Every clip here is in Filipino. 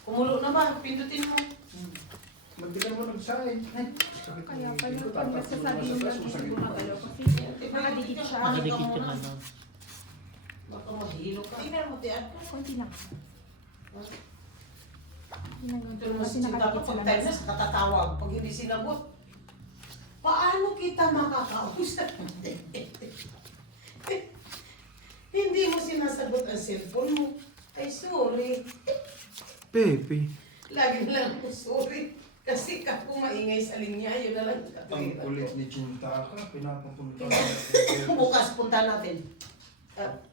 Kumulo na ba? Pindutin mo. Magbilang mo nagsahin. Kaya pala pag nasasabi nyo lang isibo na kayo kasi nakadikit siya. Nakadikit yung ano. Baka mahilo ka. Tingnan mo, tiyan. Konti lang. Pero mas Kasi sinta pa nakadikit sa pag tayo lanas. sa katatawag. Pag hindi sinagot, paano kita makakausap? Hindi mo sinasagot ang cellphone mo. Ay, sorry. Pepe. Lagi na lang ako sorry. Kasi kako maingay sa linya, yun na lang. Ang kulit ni Chinta ka, pinapapunta. Bukas punta natin.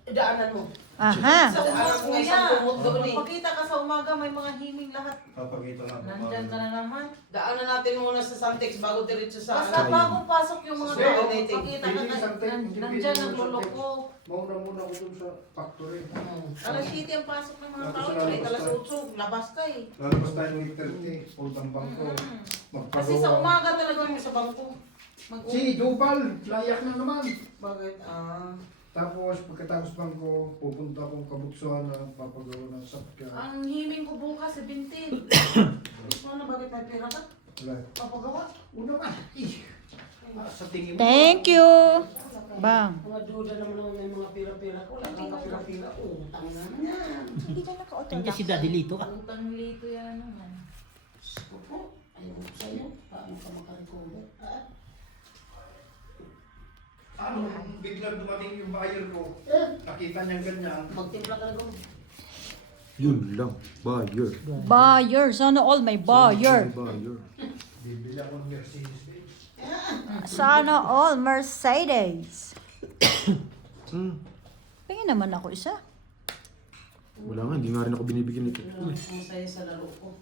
Daanan mo. Aha. Sa anak ko isang kumot doon eh. Pakita ka sa umaga, may mga himing lahat. Papakita lang. Nandyan ka na naman. Daanan natin muna sa Santex bago diretso sa Basta ano. bago pasok yung mga Sige, tao, ulitin. pakita ka Hindi, Santex, hindi nandyan pwede ang mo lolo Santex. ko. Mauna muna ako dun sa factory. Alas 7 ang pasok ng mga Tapos tao, lalabas kahit alas tayo. 8, labas ka eh. Lalabas tayo ng 8:30, hold ang bangko. Kasi sa umaga talaga mo sa bangko. Si Jubal, layak na naman. Bakit? Tapos pagkatapos bangko, pupunta akong kabuksuhan na papagawa ng sakyan. Ang himing ko bukas, 17. Gusto mo na bakit may pera ka? Wala. Papagawa? Una ba? Sa tingin mo. Thank you. Bang. Mga duda naman ako may mga pera-pera ko. Wala kang kapira-pira. Utang naman yan. Hindi ka naka-auto Nandiyan si Daddy Lito. Utang lito yan naman. Opo, ayaw ko sa'yo. Paano ka makarecover? Ano, biglang dumating yung buyer ko. Nakita niyang ganyan. Magtimpla ka na doon. Yun lang. Buyer. Buyer. Sana all may buyer. Buyer. Bibili ako ng Mercedes Benz. Sana all Mercedes. Hmm. Pingin naman ako isa. Wala nga, hindi nga rin ako binibigyan nito. Ang saya sa laro ko.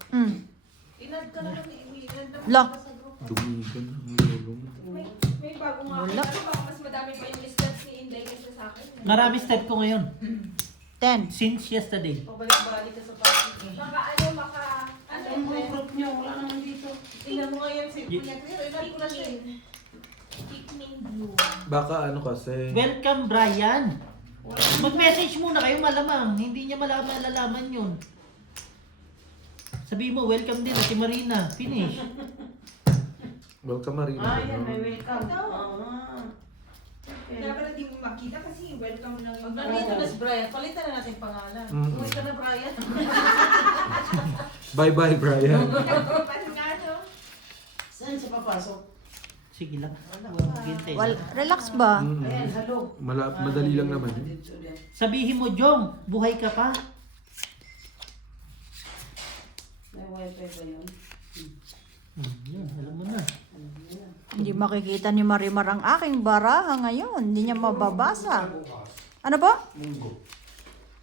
Inad ka naman eh. Inad naman La. ka sa group. Dumigan ang lolo mo. May bago nga ako. Wala. Baka mas madami pa yung steps ni Inday kaysa sa akin. Marami step ko ngayon. 10. Since yesterday. Pabalik-balik ka sa party. Baka ano, maka... Ano Ang mga group niyo, wala naman dito. Tingnan mo ngayon si Kuya Cleo. Inad ko na siya eh. Pikmin blue. Baka ano kasi. Welcome, Brian. Mag-message muna kayo malamang. Hindi niya malalaman yun. Sabi mo, welcome din si Marina. Finish. Welcome Marina. Yan, may welcome. Dapat hindi mo makita kasi welcome lang Pag nandito na si Brian, palitan na natin pangalan. Umuwi ka na Brian. Bye-bye Brian. Pasingado. Saan siya papasok? Sige lang. Maghintay lang. Well, relax ba? Ayan, hello. Madali lang naman. Dito din. Sabihin mo, Jong, buhay ka pa. May wifi ba yun? Yun, alam mo na. Hindi makikita ni Marimar ang aking baraha ngayon. Hindi niya mababasa. Bukas, Ano ba? Munggo.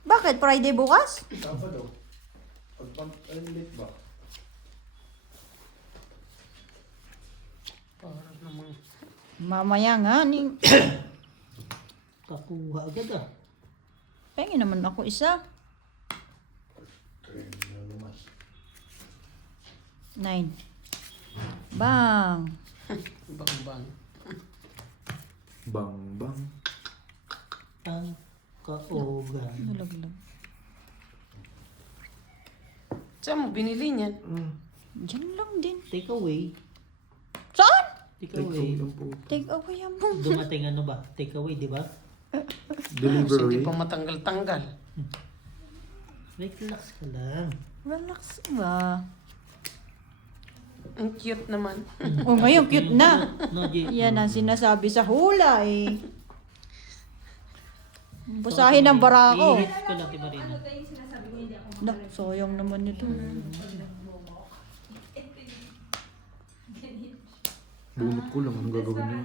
Bakit? Friday bukas? Sabado. Late ba? Parang naman. Mamaya nga. Kakuha agad ah. Pengin naman ako isa. 9. Bang. Bang-bang. Bang bang. Ang kaogan. Nalaglag. Saan mo binili niyan? Diyan lang din. Take away. Saan? Take Take away. away lang po. Take away yan mo. Dumating ano ba? Take away, di ba? Delivery. Hindi pa matanggal-tanggal. Relax ka lang. Relax ba? Ang cute naman. Oh, ngayon cute na. No, J. Yan ang sinasabi sa hula eh. Busahin ang bara ko. I-hit ko lang kay Marina. Ano tayo yung sinasabi ko, hindi ako Dah, sayang naman ito. Bunot ko lang. Anong gagawin niyo?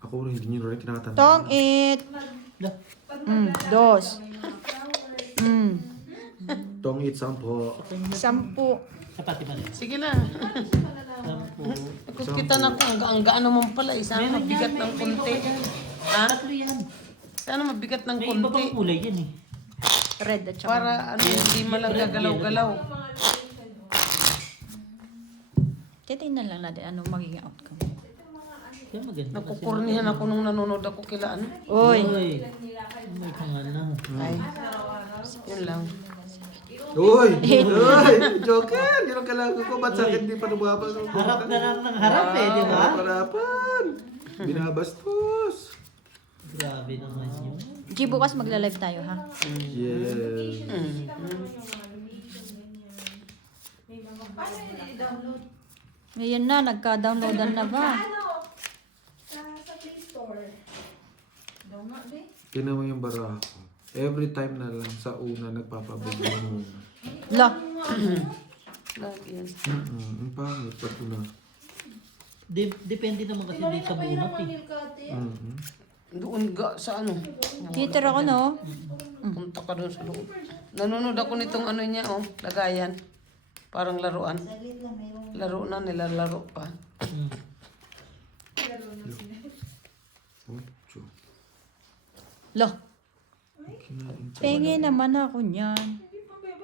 Ako rin, hindi niyo rin kinakatanda. Tong it. Lah, Dos. Tong it sampo. 10. sapati ba rin? Sige na. Sampo. Kung kita na ko, ang gaan naman pala. Sana mabigat ng konti. Ha? Tatlo yan. Sana mabigat ng May iba konti. pang kulay yan eh. Red at saka. Para ano, hindi malagagalaw-galaw. Titingnan lang natin anong magiging outcome. Yan maganda. Nakukurnihan ako nung nanonood ako kila ano. Uy. Uy. May pangalan. Ay, yun lang. Uy! Uy! Joker! Yun ang kalago ko. Ba't sa akin di pa lumabas? Harap na lang ng harap eh, di ba? Harapan! Binabastos! Grabe naman yun. G, bukas magla-live tayo ha. Yes. Paano nila i-download? Ngayon na, nagka-downloadan na ba? Sa Play Store. Daw nga, be. Tingnan mo yung baraha ko. Every time na lang sa una nagpapabigay muna. La, Lagi yan. Ang pangit pag una. Depende naman kasi din sa bunot eh. Doon ga sa ano. theater ako no. Punta ka doon sa loob. Nanonood ako nitong ano niya, oh. Lagayan. Parang laruan. Laro na, nilalaro pa. Ocho. La, Kinain ko. pengi naman ako niyan.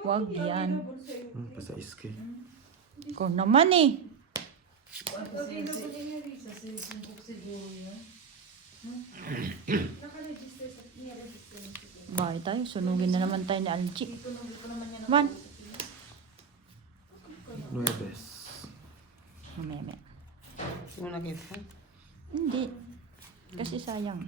Huwag yan. Basta iske. Ko naman eh. Bakit tayo? Sunugin na naman tayo ni Alchi. Man. Nueves. Mameme. Hindi mo nakita? Hindi. Kasi sayang.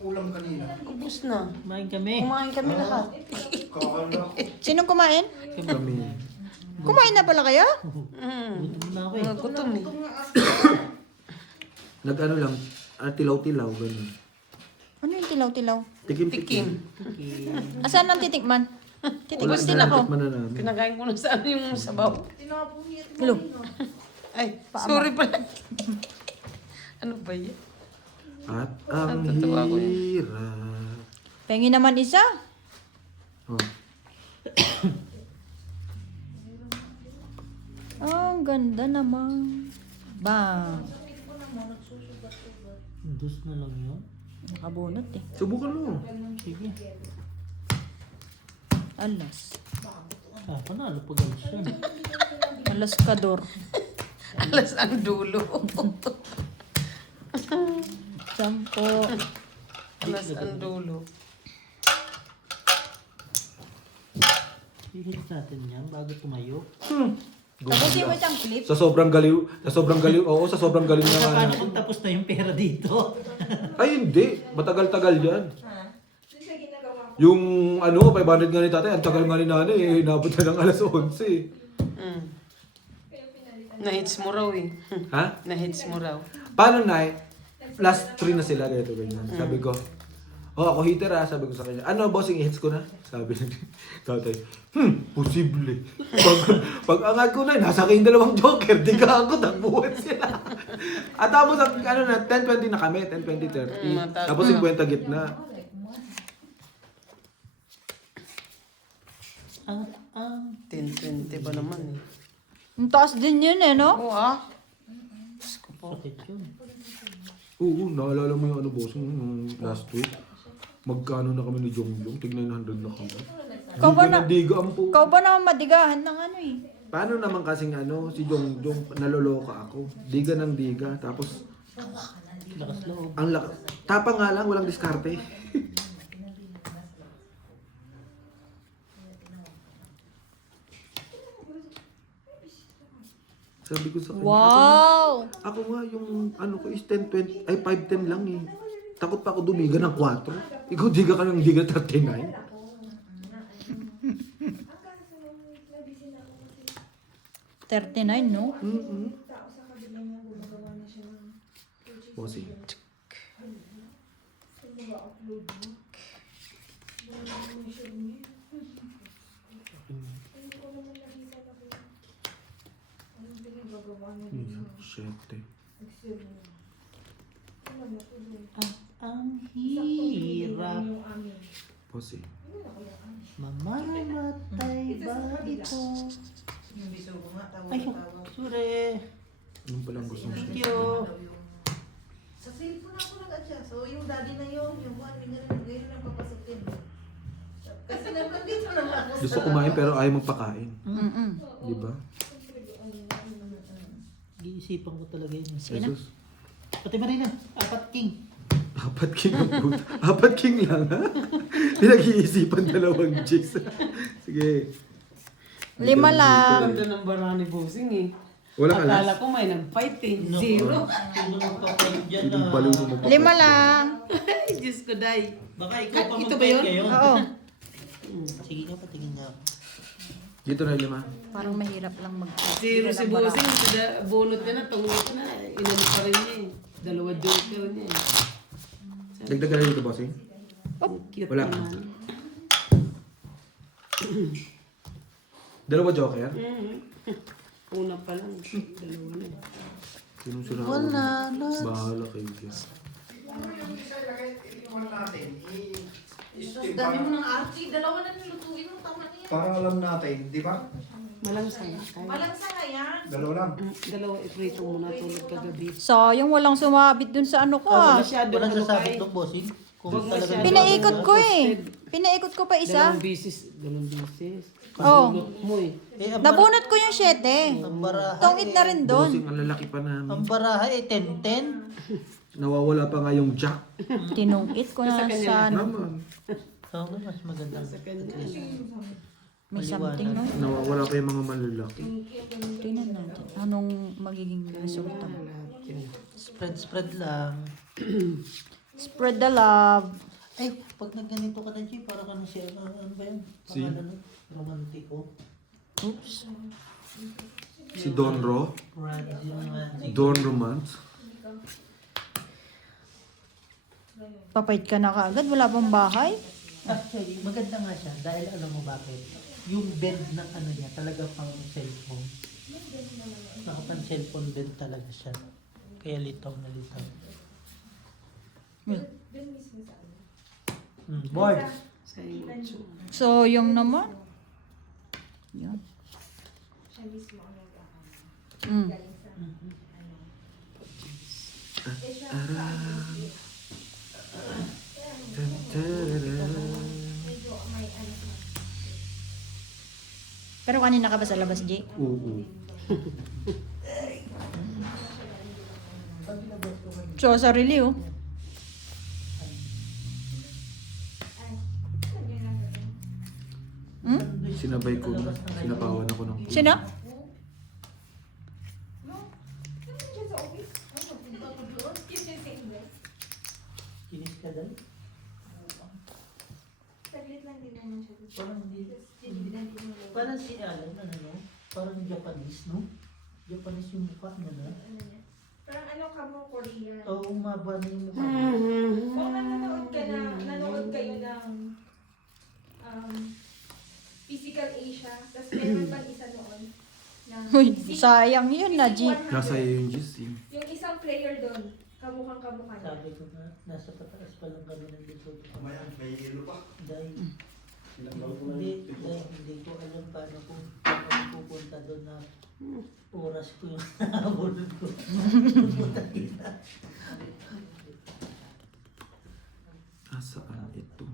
Ulam kanina. Ubus na. Kumain kami. Kumain kami lahat. Kakala ko. Sinong kumain? Kami. Kumain na pala kayo? Gutom na ako eh. Nagutom eh. Nag-ano lang, tilaw-tilaw, gano'n. Ano yung tilaw-tilaw? Tikim-tikim. Tikim. Asan ang titikman? Titikman din ako. Tikman na namin. Kinakain ko na sa ano yung sabaw. Hello. Ay, sorry pala. Ano ba yan? At ang Natutuwa ko yun. hirap. Pengi naman isa. Oh. Ang ganda naman. Bang. Dus na lang yun. Nakabunot eh. Subukan mo. Sige. Alas. Panalo pag alas yan. Alas kador. Alas ang dulo. Sampo. Alas ang dulo. Hihit natin yan bago tumayo. Tapusin mo siyang clip. Sa sobrang galiw, oo, sa sobrang galiw na nga. Paano kung tapos na yung pera dito? Ay, hindi. Matagal-tagal yan. Yung ano, 500 nga ni tatay, ang tagal nga ni nanay, eh, inabot na ng alas 11. Mm. Na-hits mo raw eh. Ha? Na-hits mo raw. Paano na last 3 na sila, ganito, ganyan. Sabi ko, ako hitter ah, sabi ko sa kanya, ano bossing, i-hits ko na? Sabi ni tatay, posible. Pag angat ko na, nasa kayong dalawang joker, di ka ako, takbuhan sila. At tapos, ano na, 10-20 na kami, 10-20-30. Tapos 50 gitna. Ang 10-20 ba naman eh. Ang taas din yun eh, no? Oo ah. Diyos ko po. sakit yun. Oo, naalala mo yung ano bossing, nung last week. Magkano na kami ni Jongjong? Tig 900 na kami. Ikaw ba na- Diga ang po. Ikaw ba naman madigahan ng ano eh? Paano naman kasing ano, si Jongjong, naloloka ako. Diga ng diga, tapos Lakas loob. ang tapang nga lang, walang diskarte. Sabi ko sa kanya, Wow! ako nga yung ano ko is 10-20, ay 5-10 lang eh. Takot pa ako dumiga ng 4. Ikaw diga ka ng diga 39. 39, no? Bossing. Siyete. Ang hirap. Bossing. Mamamatay ba ito? Yung biso ko nga, Ay, tawag-tawag. sure. Anong palang gusto mo Thank siya? you. Sa cellphone ako nag-adjust. So, yung daddy na yung one, ganyan lang papasukin. Kasi nandito naman ako Gusto kumain pero ayaw magpakain. Mm-mm. Di ba? Iisipan ko talaga yun. Sige na. Jesus. Pati Marina, 4 king. 4 king ang puta. 4 king lang, ha? Pinag-iisipan 2 J's. Sige. 5 lang. Ganda ng bara ni Bossing eh. Walang Akala alas. ko may nag-fight eh. Zero. Tulungan pa kayo dyan Hindi baliw mo 5 lang. Ay, Diyos ko, day. Baka ikaw pa Ito ba mag-fight yun? kayo. Oo. Sige ka, patingin na ako. Dito na 5. Parang mahirap lang mag Zero si Bossing. Bunot niya na, tungulot na. Inano pa rin niya eh. 2 joker niya eh. Dagdagan na dito, bossing. Cute Wala. naman. 2 joker. Una pa lang. 2 na eh. Sinong sila? Wala na. Bahala kayo dyan. Yung isa ilagay, iniwan natin. Ang dami mo ng arte. 2 na nilutuin mo. Tama na yan. Para alam natin, di ba? Malangsang. Malansa na yan. 2 lang. 2 iprito muna tulad kagabi. Sayang walang sumabit dun sa ano ko ah. Masyado Walang ano sasabit kay. ng bossing. Kung Wag talaga masyado. Pinaikot ko eh. Pinaikot ko pa isa. 2 bisis. 2 bisis. Oh. Bunot mo eh. Nabunot ko yung 7. Ang baraha Tongit na rin doon. Bossing, ang lalaki pa namin. Ang baraha eh, 10-10. Nawawala pa nga yung jack. Tinungit ko na sa ano. Naman. Oo nga, mas magandang Sa kanya. May something no? Nawawala pa yung mga malalaki. Tingnan natin. Anong magiging resulta? spread lang. Spread the love. Ay, pag nagganito ka na, G, para ka na siya, ano ba yun? Si? Pangalan nun? Romantiko. Oops. Si Don Ro. Romantic. Don Romance. Papait ka na kaagad. Wala pang bahay. Actually, maganda nga siya dahil alam mo bakit? Yung bed ng ano niya, talaga pang cellphone. Nakapang cellphone bed talaga siya. Kaya litaw na litaw. Board. Sa YouTube. So, yung naman. Yan. Mm. Pero kanina ka ba sa labas, Jay? Oo. So, sarili oh. Hmm? Sinabay ko na. Sinapawan ako ng Sino? Kinis ka dahil? Parang hindi. Parang si Alan, ano no? Parang Japanese, no? Japanese yung mukha niya, no? Parang ano ka mo, Korean. Oo, umaba na yung mukha Mm-hmm. niya. Kung nanonood kayo ng Physical Asia, tapos meron pang isa noon na Uy, sayang yun na, G. Nasa iyo yung GC. yung isang player doon, kamukhang kamukha niya. Sabi ko na, nasa pataas pa lang kami ng likod. Mamaya, may hilo pa. Dahil, hindi ko alam paano kung pupunta doon na oras ko yung nahabulod ko. Asaan ito?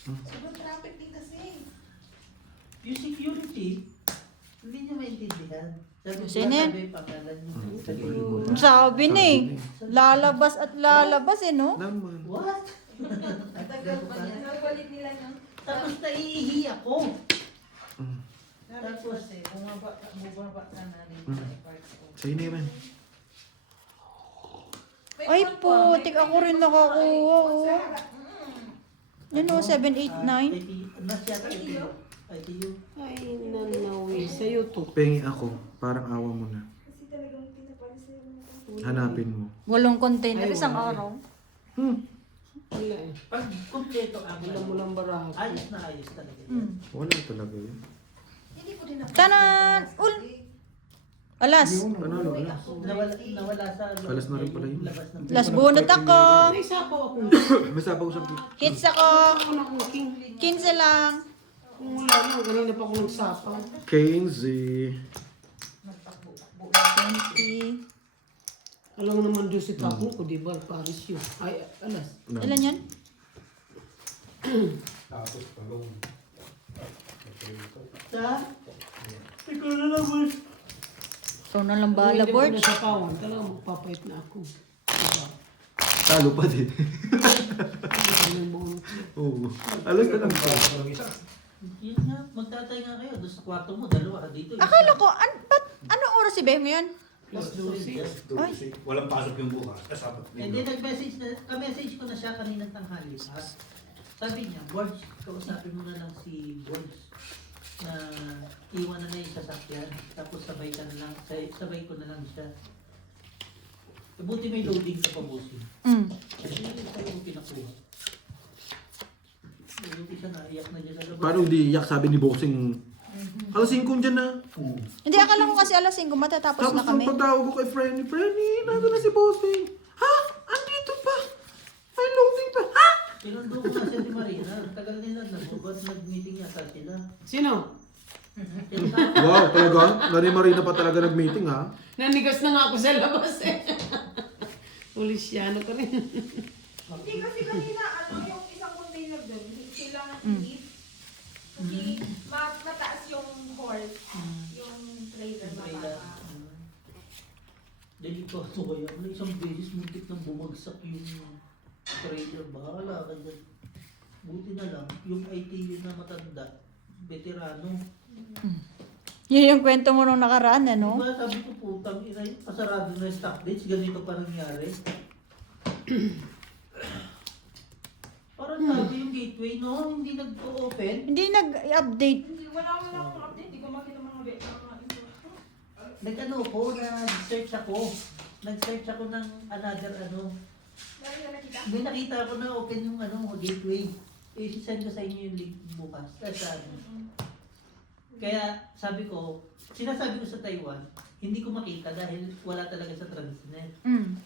Sobrang traffic din kasi. Yung security, hindi niya maintindihan. Sabi ko, Sino yan? sabi pangalan niyo. Sabi na eh. Lalabas at lalabas eh, no? Naman. What? Matagal pa niya. Nabalit nila ng Tapos naiihi ako. Tapos eh, bumaba ka na rin sa parts ko. Sa'yo na yun. Ay, putik ako rin nakakuha, oh. Yun o, 7, 8, 9. Nasyat ITU. ITU. Ay, nanawi. Sa YouTube. Pengi ako. Parang awa mo na. kasi talagang pinapalis sa yung Hanapin mo. 8 container isang araw. Wala eh. Pag kumpleto ang Wala mo lang baraha. ayos na ayos talaga. Mm. Wala talaga yun. Hindi ko din napansin. Tanan! Alas! Panalo, wala. Nawala sa Alas na rin pala yun. labas ng Last bunot ako! May sapaw ako. May sabaw sa... Hits ako! Ako na cooking. 15 lang! Kung wala na, ganun na pa ako nagsapaw. Kenzie. 20. Alam mo naman doon si Paco ko, di ba? Paris yun. Ay, alas. Ilan yan? Tapos palong. sa siguro naman Ikaw na lang bahala, Hindi mo Borge. na sa pawan, talagang magpapait na ako. Diba? Talo pa din. Hindi ka ng bonus. Oo. Alas na lang pa. Yun nga, magtatay nga kayo. Doon sa kwarto mo, dalawa. Dito, isa. Akala ko, anong oras si Beth ngayon? Plus 2, 6. Ay. Walang pasok yung bukas. Dapat And then nag-message na, ka-message ko na siya kaninang tanghali. Sabi niya, Borge, kausapin mo na lang si Borge na iwan na yung sasakyan. Tapos sabay ko na lang siya. Buti may loading sa pabusin. Kasi sabi mo pinakuha. Buti siya naiyak na dyan sa labas. Paano hindi iyak, sabi ni Boxing, alas 5 dyan na. Hindi, akala ko kasi alas 5 matatapos Tapos na kami. nung patawag ko kay Frenny, nandun na si Boxing. Ha? Andito pa? May loading pa? Ha? Sinundo ko na siya si Marina. Tagal nila na. Ba't nag-meeting yata sila? Sino? Wow, talaga? Nani Marina pa talaga nag-meeting ha? Nanigas na nga ako sa labas eh. Polisyano ka rin. Hindi kasi kanina, yung isang container doon, kailangan i-eat. Kasi mataas yung horse, yung trailer mababa. Delikado kaya. Isang beses muntik nang bumagsak yung trailer. Bahala ka dyan. Buti na lang, yung ITU na matanda, veterano. Yun yung kwento mo nung nakaraan, ano? Diba sabi ko po, ina yun, pasarado na yung stock dates, ganito pa nangyari. Parang sabi yung gateway, no? Hindi nag-open. Hindi nag-update. Hindi, wala akong update, hindi ko makita mga info. Nag-ano ko, nag-search ako. Nag-search ako ng another ano. Meron na nakita? May nakita ko na open yung ano, gateway. I-send ko sa inyo yung link bukas. Sa ano. Kaya sabi ko, sinasabi ko sa Taiwan, hindi ko makita dahil wala talaga sa Transnet.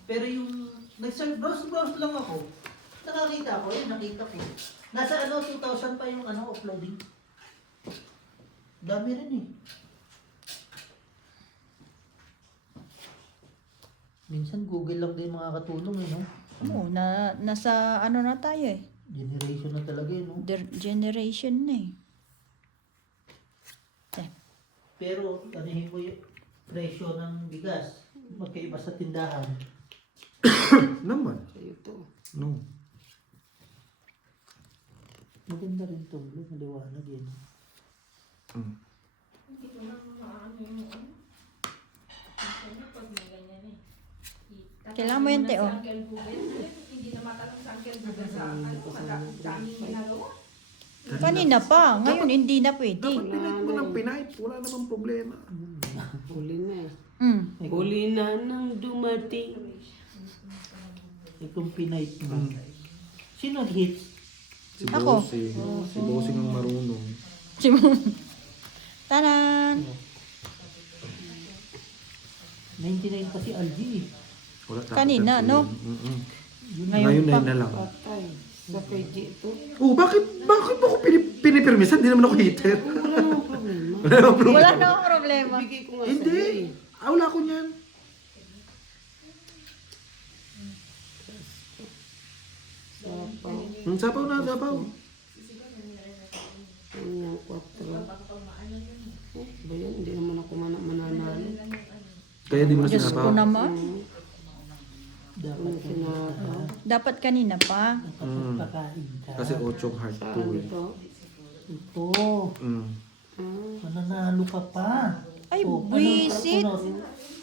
Pero yung browse lang ako, nakakita ko, yun, nakita ko. Nasa ano, 2,000 pa yung ano, uploading. Dami rin eh. Minsan Google lang din makakatulong eh, no? Oo, nasa ano na tayo eh. Generation na talaga eh, no? Generation na eh. Pero anihin mo yung presyo ng bigas. Magkaiba sa tindahan. Naman. Sa'yo to. No. Maganda rin ito. Maliwanag yun. Hindi ko lang maano yung ano. Pag may ganyan eh. Kailangan mo yan, Teo. Sa Uncle Google. Hindi na matanong sa Uncle Google sa daming ginagawa. Kanina pa. Ngayon, hindi na pwede. Dapat pinay mo ng pinay. Wala namang problema. Huli na eh. Mm. Huli na nang dumating. Itong pinay mo. Sino nag-hit? Si Ako. Bossing. Si Bossing ang marunong. Tanan! 99 pa si Algie eh. Wala Kanina, no? Ngayon pa. na lang. Patay. Sa kay G to. Oh, bakit mo ako pinipirmisan? Hindi naman ako hater. Wala namang problema. Wala namang problema. Wala na akong problema. Bigay ko nga Hindi. sa'yo eh. Wala ko niyan. Sapaw. Sapaw na, sapaw. Ang 4. Ba yan? Hindi naman ako mananalo. Kaya di mo na Diyos ko sinapaw. naman. Ang sinapaw. Dapat kanina pa. Pagkakain ka. Kasi 8 heart to Saan eh. ito? Ito. Ah, Mananalo ka pa. Ay, Oh, buwisit.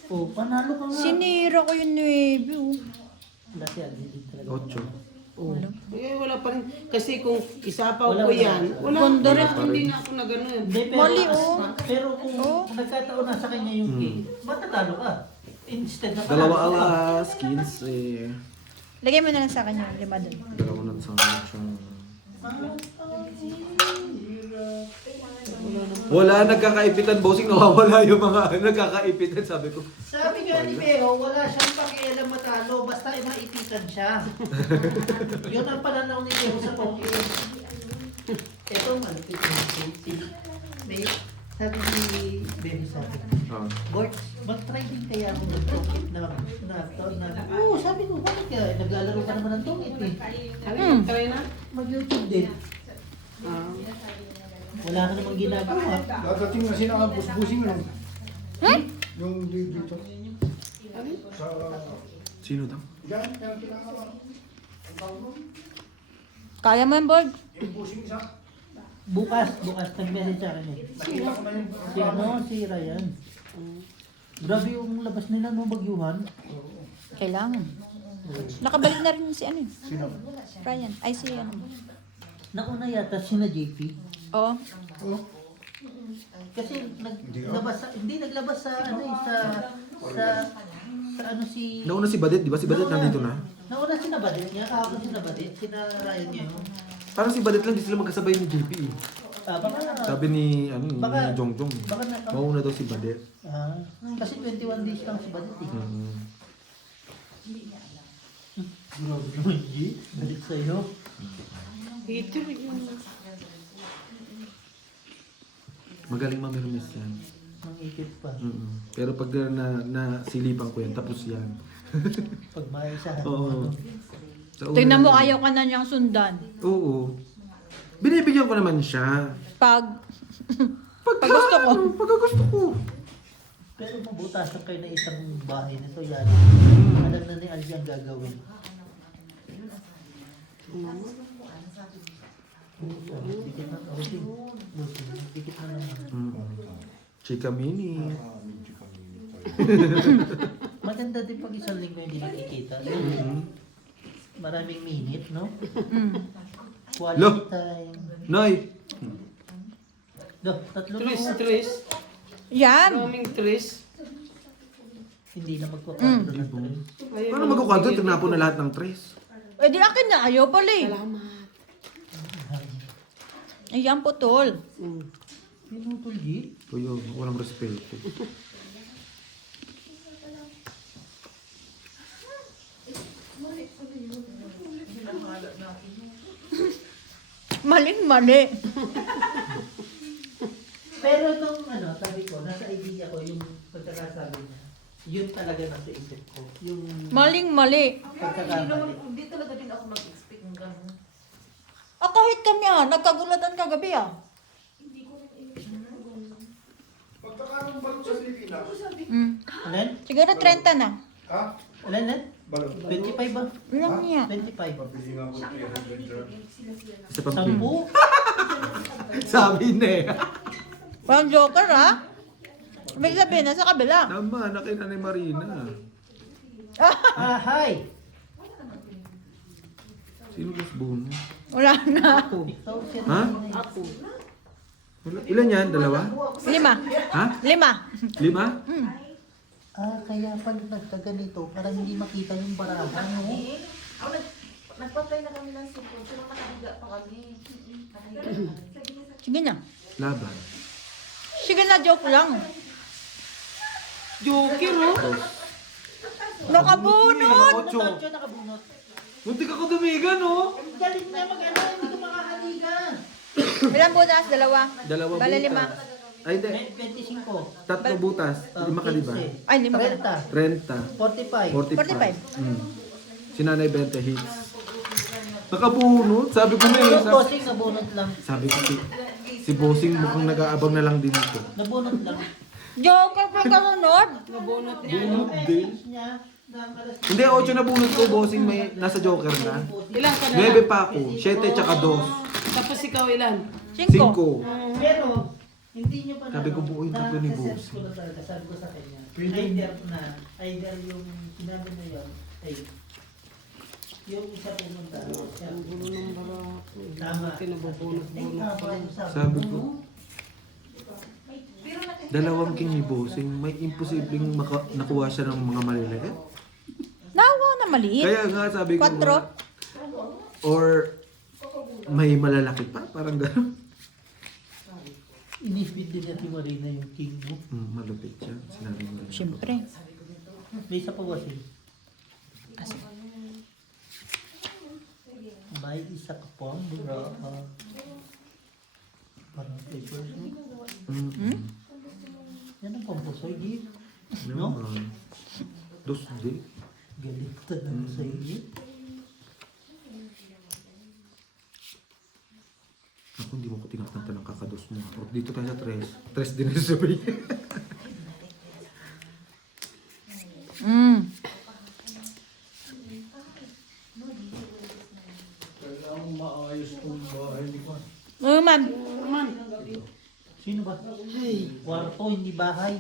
Oh, panalo ka nga. Sinira ko yung 9. Oh. Wala si Algie din talaga. 8. oh. Eh, wala pa rin. Kasi kung isapaw Wala, ko wala. yan, wala. Ganda rin. Hindi na ako na gano'n. Hindi, pero, Mali, oh. pero kung nagkataon na sa kanya yung king, matatalo ka. Instead na Dalawa panalo ka. alas, 15. Lagay mo na lang sa kanya. 5 doon. Dalawa na sa akin. Wala, nagkakaipitan. Bossing, nawawala yung mga nagkakaipitan. Sabi ko, Sabi nga ni Pero, wala siyang pakialam matalo, basta maitikan siya. Yun ang pananaw ni Pero sa poker. Ito, malapit na may sabi ni Baby sa akin, Bort, mag-try din kaya ako mag-tokit na oo, sabi ko, bakit kaya? Naglalaro ka naman ng tokit eh. Ano, try na? Mag-YouTube din. Ah. Wala ka namang ginagawa. Dadating na sila ang busbusing. No? Yung dito. Sa... Sino daw? Yan, yan kinakawa. Ang tawag mo? Kaya mo yan, Bold? Yung busing isa. Bukas, nag-message sa akin eh. Nakita ko na yung... Si Ryan. Grabe yung labas nila no, bagyuhan. Kailangan. Nakabalik na rin si ano. Sino? Ryan. Ay, si ano. Nauna yata sina JP. Oo. Oh. Kasi naglabas sa ano eh, sa ano si... Nauna si Badet, di ba? Si Badet nandito na. Nauna si Nabadet niya, kahapon si Nabadet, sina Ryan niya. No? Parang si Badet lang, di sila magkasabay ni JP eh. Baka, Sabi ni, ni Baka- Jongjong. baka Mauna daw si Badet. kasi 21 days lang si Badet eh. Grabe naman, G. Balik sa'yo. Hater yun. Magaling mamirmis yan. Mangikip pa. Pero pag nasilipan ko yan, tapos yan. Pag maisahan Oo. mo. Sa una Tingnan mo, na- ayaw ka na niyang sundan. Oo. Binibigyan ko naman siya. Pag Pag gusto ko. Pag gusto ko. Pero mabutasan kayo na isang bahay nito yan. Alam na ni Algie ang gagawin. Dikit na, dikit na naman. Chika mini. Maganda din pag isang linggo hindi nakikita. Maraming minute, no? Quality Lo. time. Noy! Tatlo na Tris, po. Tris. yan. Maraming Tris. Hindi na magkakadro ng tres. Paano magkukwadro? Tinapon na lahat ng tres. Eh di akin na, ayaw pala eh. Salamat. Ayan, putol. Pinutol, G. Kuya, walang respeto. Maling-mali. Pero nung sabi ko, nasa idea ko yung pagkakasabi niya. Yun talaga nasa isip ko. Yung Maling-mali. pagkakamali. Hindi talaga din ako mag-expect ng gano'n. Kahit kami nagkagulatan kagabi Pagkakaroon balot sa Pilipinas. Alin? Siguro 30 na. Ha? Alin? Balot. 25 ba? Ilan niya? 25. Pabili nga ko 300 Isa pang pin. 10? Sabi na eh. Parang joker May sabihin na sa kabila. Tama, nakita ni Marina. Hi! Sino gusto buhon mo? Wala na. Ikaw siya Ha? na yun eh. Ilan yan? Dalawa? 5. Ha? 5. 5? Kaya pala nagkaganito para hindi makita yung barahan, no? Ako nagpatay na kami ng sipon, pero nakahiga pa kami. Sige na. Laban. Sige na, joke lang. Joker, oh. Nakabunot! Ocho. Siya nakabunot. Muntik ako dumigan, oh. Galing na hindi ko makakaliga. Ilang butas? Dalawa. Dalawa Bale, butas. 5. Ay, hindi. 25. 3 butas. 5 ka, di ba? 15, Ay, 5 30. ka na. 30, 45. 45. Si Nanay 20 hits. Nakabunot. Sabi ko na eh. Yung bossing nabunot lang. Sabi ko si Bossing mukhang nag-aabang na lang din ito. Nabunot lang. Joker pa kasunod. Nabunot niya. Bunot din. Niya, ng alas Hindi, 8 na bunot ko. Bossing may nasa Joker na. Ilan ka na 9 pa ako. 7 tsaka 2. Tapos ikaw ilan? 5. 5. Pero, hindi nyo pa Sabi ko, buuin tatlo ni na-search Boss. ko na talaga, sabi ko sa kanya. Either yung sinabi na yun, ay, yung isa pumunta, siya. Ang gulo ng barako. Tama. Tinabubunot-bunot pa rin. Sabi ko, dalawang king ni Bossing, may imposibleng nakuha siya ng mga maliliit. Nawa na maliit. Kaya nga sabi ko, 4. or may malalaki pa, parang gano'n. Inifit din natin Marina yung king mo. Malupit siya. Sinabi mo gano'n. Siyempre. May isa pa bossing. May isa ka pang bro. Parang papers mo. Yan ang pampusoy, G. No? Dos di. Galing talaga sa iyo. Ako hindi mo ko tinatanta ng kakados mo. O, dito tayo sa tres. Tres din na sabi. kung bahay, hindi ko. Man. Sino ba? Kwarto, hindi bahay.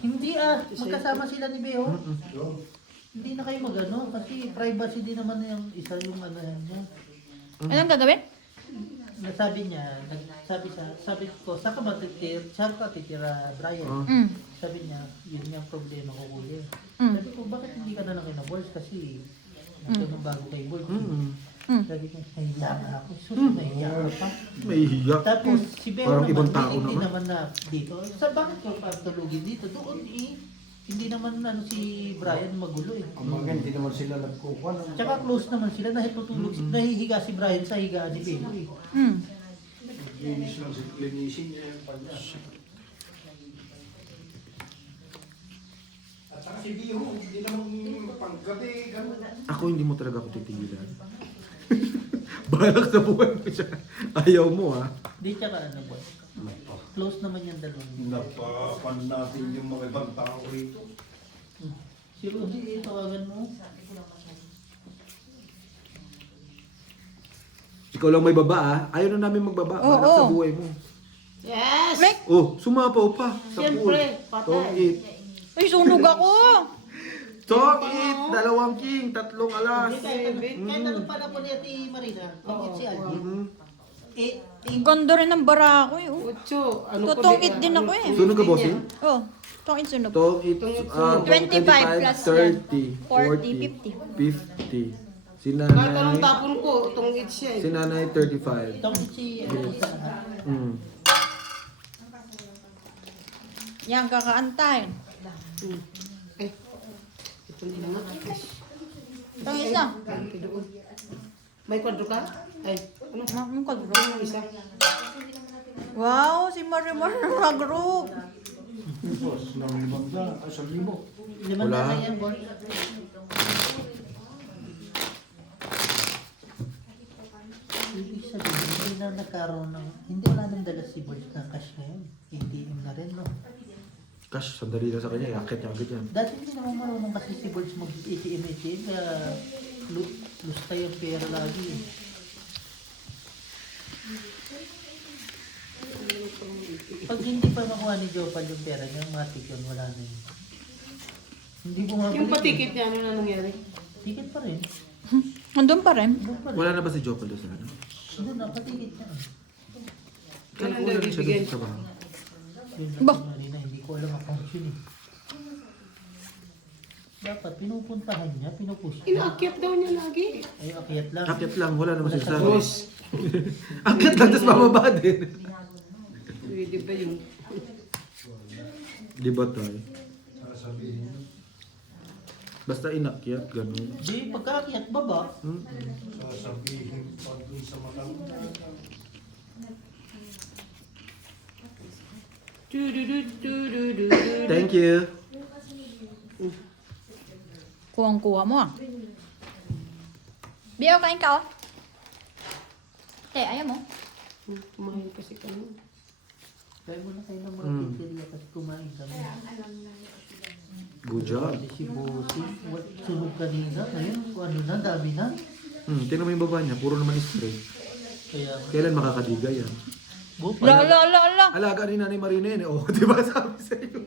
Hindi magkasama sila ni Beo. Hindi na kayo magano kasi privacy din naman yung isa yung ano yan niya. Anong gagawin? Nasabi niya, sabi ko, saan ka ba titira, Brian? Sabi niya, yun yung problema ko kuya. Sabi ko, bakit hindi ka na lang kina-boys? Kasi nagtanong bago kay boys. Sabi ko, nahiya nga ako. Nahiya ka pa. Mahihiya. Tapos si Beo Parang naman, ibang tao hindi naman. naman na dito. Sa bakit ko patulugin dito? Doon hindi naman si Brian magulo eh. Ang mga hindi naman sila nagkukuha. Tsaka close naman sila, nahihiga si Brian sa higaan ni Beo eh. Linis lang, linisin niya yung panya. At saka si Biho, hindi naman panggabi, gano'n. Ako hindi mo talaga ako titigilan. Balak sa buhay mo siya. Ayaw mo ha. Di tsaka ano boy. Close naman yung dalawang. Napapan natin yung mga ibang tao rito. Si Rudy, tawagan mo. Ikaw lang may baba ha. Ayaw na namin magbaba. Oo. Balak sa buhay mo. Yes! Oh, sumapaw pa. Sa Siyempre, pool. patay. Tong it. Ay, sunog ako. Tong it. 2 king, 3 alas. Kahit anong panapon ni Ate Marina, pagkit si Alvin. Ang ganda rin ng bara ko eh. Oh. Ocho. Ano ko Tutungit din ako eh. Sunog ka, bossing? Oh, tong sunog. Tong it. 25 plus 30, 40, 40, 50. Si Kahit anong nanay, tapon ko, tungit siya eh. si nanay 35. Pagkit si sa lahat. Yan, kakaantahin. Eh, ito na nga. Tong isa. May kwadro ka? Ay, ano? Ang kadro. Yung isa. Wow, si Marimar nag-group. Boss, ng 500, 1,000. Limang Wala. na yan, boy. Ibig sabihin, hindi na nagkaroon ng, hindi wala nang dala si Boy na cash ngayon. ATM na rin, no? Cash, sandali lang sa kanya. Iakit niya agad yan. Dati hindi naman marunong kasi si Boy mag-ATM, kaya lusta yung pera lagi. Eh. Pag hindi pa makuha ni Jopal yung pera niya, matik yun, wala na yun. Hindi bumabalik. Yung patikit niya, ano na nangyari? Ticket pa rin. Andun pa rin. Doon pa rin. Wala na ba si Jopal doon sa ano? Doon na, patikit na. Kala ko wala na siya doon sa trabaho. Yun Ba? lang Marina, hindi ko alam account yun eh. Dapat pinupuntahan niya, pinupush niya. Inaakyat daw niya lagi. Ay, akyat lang. Akyat lang, wala naman Wala siya siya sabi. Boss. Akyat lang, tapos bababa din. Pwede ba yun? Di ba tayo? Sasabihin. Basta inakyat, ganun. Di, pagkaakyat, baba. Sasabihin pag dun sa matang. Thank you. Kuwang-kuha mo ah. Biyaw, kain ka oh. Ayaw mo. Kumain kasi kami. Kaya mo na kayo ng mga pizzeria kasi kumain kami. Good job. Kasi si Bossy, sunog kanina, ngayon, kung ano na, dami na. Tingnan mo yung baba niya, puro naman spray. Kaya, Kailan makakadiga yan? go La, pa. la, la, la. Alaga ni Nanay Marina yun eh. Oh, di ba sabi sa iyo?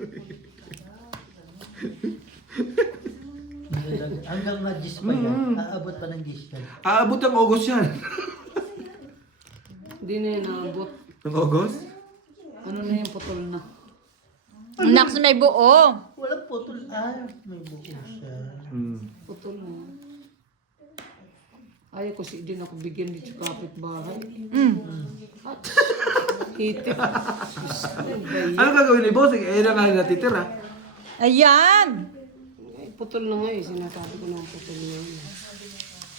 Hanggang na-gis pa yan, aabot pa ng gis yan. Aabot ang August yan. Hindi na yun naabot. Ng August? Ano na yung putol na? Naks, may buo. Walang putol, may buko siya. Putol na. Ayaw ko si din ako bigyan dito sa kapitbahay. At hitik. Ano gagawin ni Bossing? Eh, na nga natitira. Ayan. Ay, putol na nga eh. Sinasabi ko na ang putol na yun.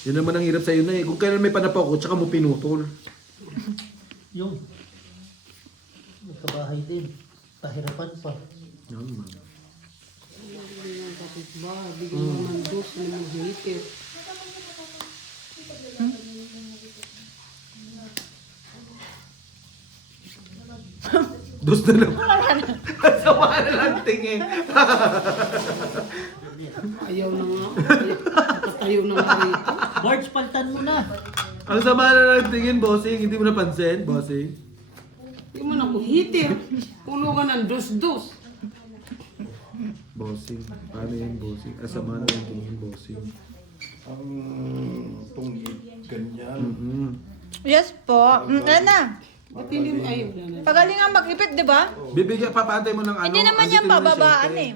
Yun naman ang hirap sa'yo na eh. Kung kailan may panapaw ko, tsaka mo pinutol. Yung, magkabahay din. Pahirapan pa. Naman. Bigyan ng kapitbahay. Bigyan ng dos ng hitik. Dos na lang. Sama na lang tingin. Ayaw na nga. Nakatayo na nga rito. Barge, paltan mo na. Ang sama na ng tingin, bossing. Hindi mo napansin, bossing. Hindi mo na ako hitir. Pulugan ng dos-dos. Bossing. Paano yung bossing? Ang sama na ng tingin, bossing. Ang tunggit, ganyan. Mm-hmm. Yes po. Na. Ba't hindi mo ayaw na? Pagalingan mag-ipit, di ba? Bibigyan, papantay mo ng ano. Hindi naman anditin yan mo yung bababaan syempre. eh.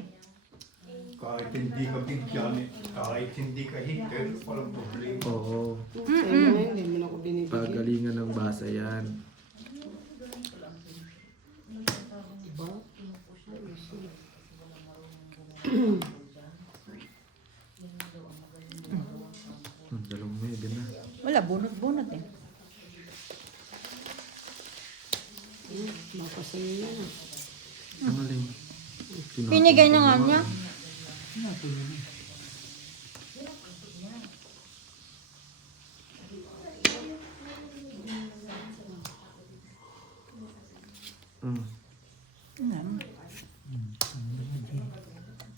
Kahit hindi ka bigyan, kahit hindi ka hitter, walang problema. Oo. Sa'yo na hindi mo na ako binibigyan. Pagalingan ng basa yan. Diba? Dalawang may, na. Wala, bunot-bunot eh. Mapasayo na na. Ang aling. Pinigay na nga niya.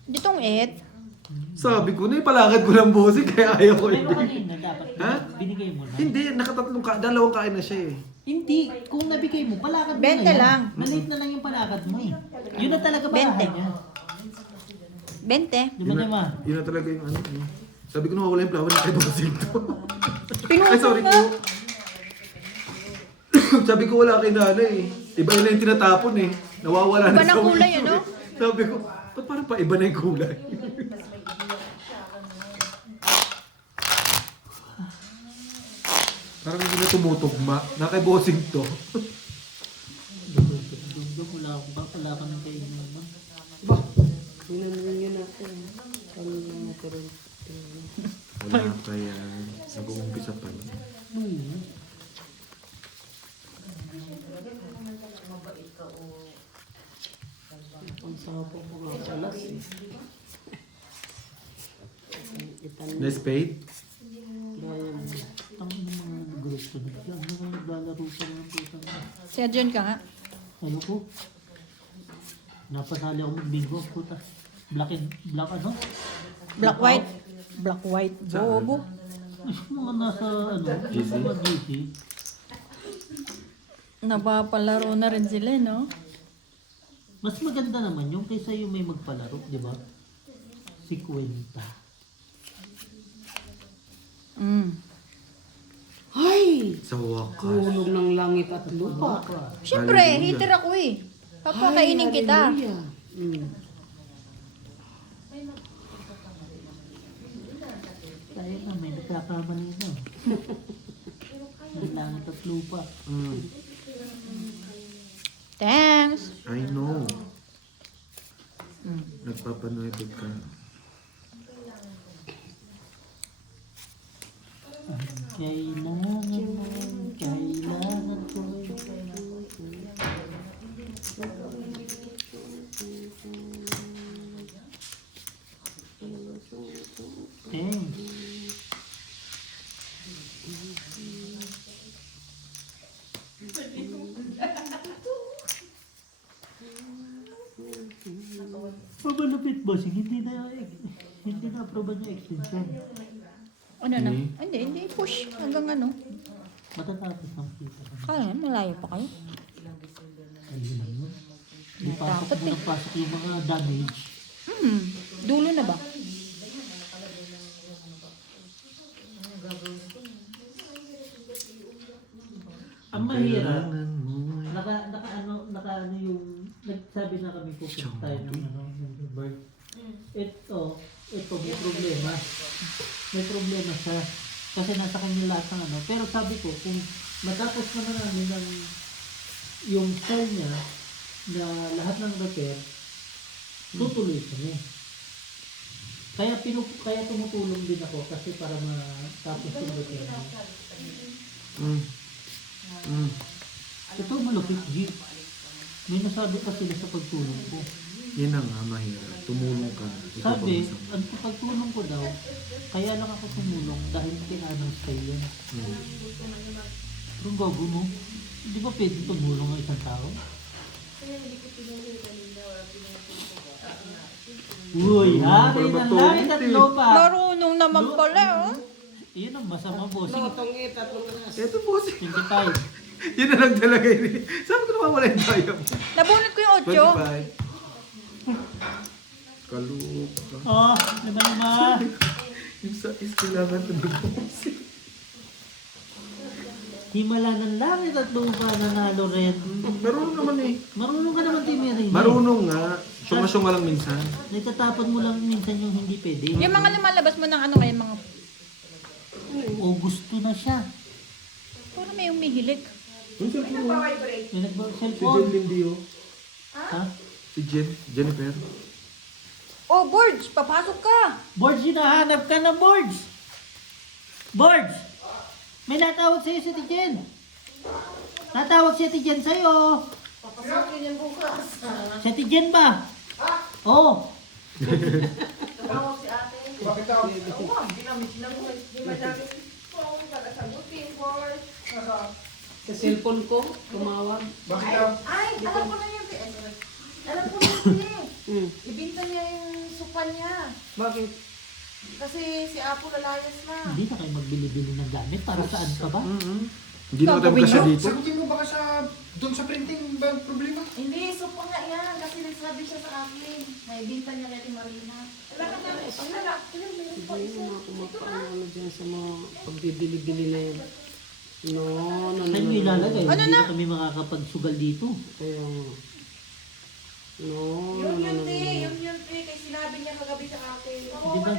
Ditong it. Sabi ko na, ipalakad ko ng bossing, kaya ayaw ko. Pero kanina dapat Ha? binigay mo na. Hindi, dalawang kain na siya eh. Hindi, kung nabigay mo, palakad mo 20 na yan. lang. Nalate na lang yung palakad mo eh. Yun na talaga 20. barahan niya. 20. Di ba naman? Yun na talaga yung ano. Sabi ko nawawala yung flower na kay bossing to. Pinuto Ay, sorry nga. po. Sabi ko wala kay nanay eh. Iba yun na yung tinatapon eh. Nawawala Iba na ng sa kulay, window ano? eh. Sabi ko, ba't parang pa iba na yung kulay? Parang hindi na tumutugma. Na kay bossing to. Dugdug, wala ka ng kainin mo. Ginanong natin. Kami na nakaroon. Wala pa yan. Nag-uumpisa pa lang. Ang sapo ko nga palas eh. Itan Na spade? gaya mo. Ang mga gusto nila. Ano nga naglalaro pa ng putang na. Si Adrian ka nga. Ano ko? Napasali ako mag-bingo. Puta. Black ano? Black white. Black white. Bobo. Mga nasa ano? GC? Mga GC. Napapalaro na rin sila, no? Mas maganda naman yung kaysa yung may magpalaro, di ba? Si Kwenta. Ay! Sa wakas. Hulog ng langit at lupa. Siyempre, hitter ako eh. Papakainin kita. Hallelujah. Tayo na, may nagkakamali na. May langit at lupa. Thanks. I know. Nagpapanood ka. Kailangan ko. Mamalupit bossing, hindi na approve niya extension. Ano na? Hindi. Push hanggang ano. Matatapos ang kita. Kaya, malayo pa kayo. Ayun lang yun. Di Natakot pasok mo ng pasok yung mga damage. Dulo na ba? Ang mahirap, naka ano yung, nagsabi na kami pupunta tayo ng ano, ng bird. Ito, may problema. May problema siya. Kasi nasa kanya lahat ng ano. Pero sabi ko, kung matapos naman namin ng yung cell niya, na lahat ng repair, tutuloy kami. Kaya tumutulong din ako kasi para matapos yung repair niya. Ito malupit, G. May nasabi pa sila sa pagtulong ko. Yan na nga, mahirap. Tumulong ka. Sabi, ang pagtulong ko daw, kaya lang ako tumulong dahil tinanong sa'yo yan. Pero bago mo, di ba pwede tumulong ang isang tao? Uy, hari ng langit at lupa! Marunong naman pala, oh. Yun ang masama, bossing. No, tongit, 3 oras. Eto bossing. 25. Yun na lang talaga yun. Sabi ko naman wala yung daya mo. Nabunot ko yung 8. 25. Kaluk. Oh, lima. Yung sa is kailangan na bossing. Himala ng langit at lupa nanalo rin. Marunong naman eh. Marunong ka naman, Timmy Rin. Marunong nga. Syunga-syunga lang minsan. Nagtatapon mo lang minsan yung hindi pwede. Yung mga lumalabas mo ng ano ngayon, mga... O gusto na siya. Parang may umihilig. Yung cellphone mo. Pa-vibrate. May Si Jen nag-cellphone. Lindy oh. Ha? Si Jennifer. Oh, Borge, papasok ka. Boards, hinahanap ka ng boards. Boards! May natawag sa'yo si Tijen. Natawag si Tijen sa'yo. Papasokin yan bukas. Si Tijen ba? Oo. Tumawag si ate. Bakit daw? Oo, hindi namin sinagot. Di man namin phone para sagutin, board. Sa cellphone ko, tumawag. Bakit daw? Ay, alam ko na yan. Alam ko na yan. Hmm. Ibinta niya yung supa niya. Bakit? Kasi si Apo lalayas na. Hindi na kayo magbili-bili ng gamit. Para saan ka ba? Hindi na tayo kasi dito. Sagutin mo baka doon sa printing ba ang problema? Hindi, supa nga yan. Kasi nagsabi siya sa akin. Naibinta niya kay Marina. Wala ka na. Ang lalak. Meron pa Hindi isa. naman ako makaano dyan sa mga pagbibili-bili na yan. No. Saan nyo ilalagay? Ano Hindi na? na kami makakapagsugal dito. Kaya nga. No. Yun, te. Kaya sinabi niya kagabi sa akin. Di ba